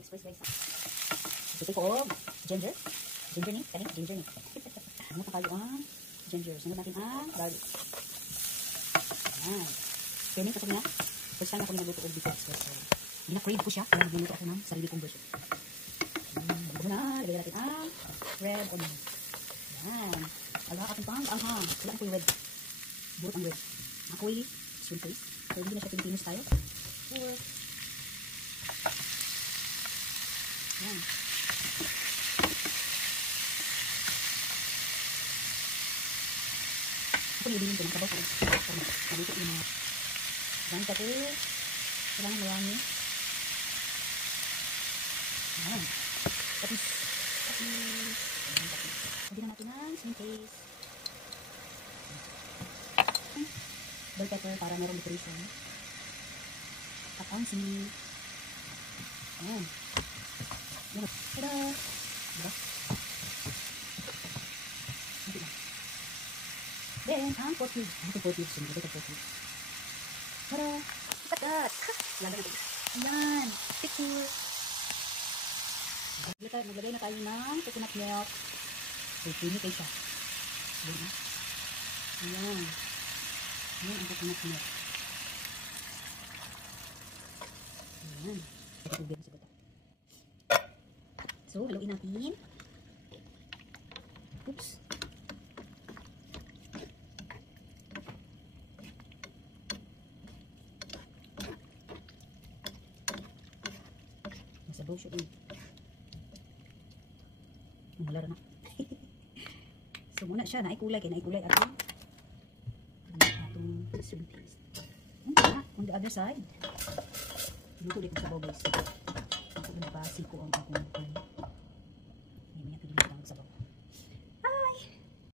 mix first guys. Ito ko ginger. Ginger ni, kani ginger ni. Ano pa kayo ang ginger? Sunod natin ang garlic. Ayan. Pwede kasi na. First time ako nagluto og beef express. So, gina-crave ko siya. Kaya nagluto ako ng sarili kong version. Bago na, lagay natin ang red onion. Ayan. Ala, ating pang anghang. Wala ko yung red. Burot ang red. Ako'y shrimp paste. So, hindi na siya Filipino style. Ayan. Ako nililin ko ng kabaw ko. Nalito yung mga dahil kasi kailangan marami. Ayan. Tapos lagyan na natin ng shrimp paste. Bell pepper para merong decoration. At ang sili. Ayan. Ayan. Tada! Diba? Then, ang pork cube. Ito pork cube. Ito pork cube. Tada! Look at that! Lagyan natin. Ayan. Picture. Maglagay na tayo ng coconut milk. So, creamy kayo siya. Ayan. Ayan. Ayan ang coconut milk. Ayan. Tubig na sa bata. So, haluin natin. Oops. Masabaw siya eh. Malara na. So, muna siya. Naikulay. Kaya naikulay atong shrimp paste. On the other side, luto dito sa bowl guys. Ako na pa siko ang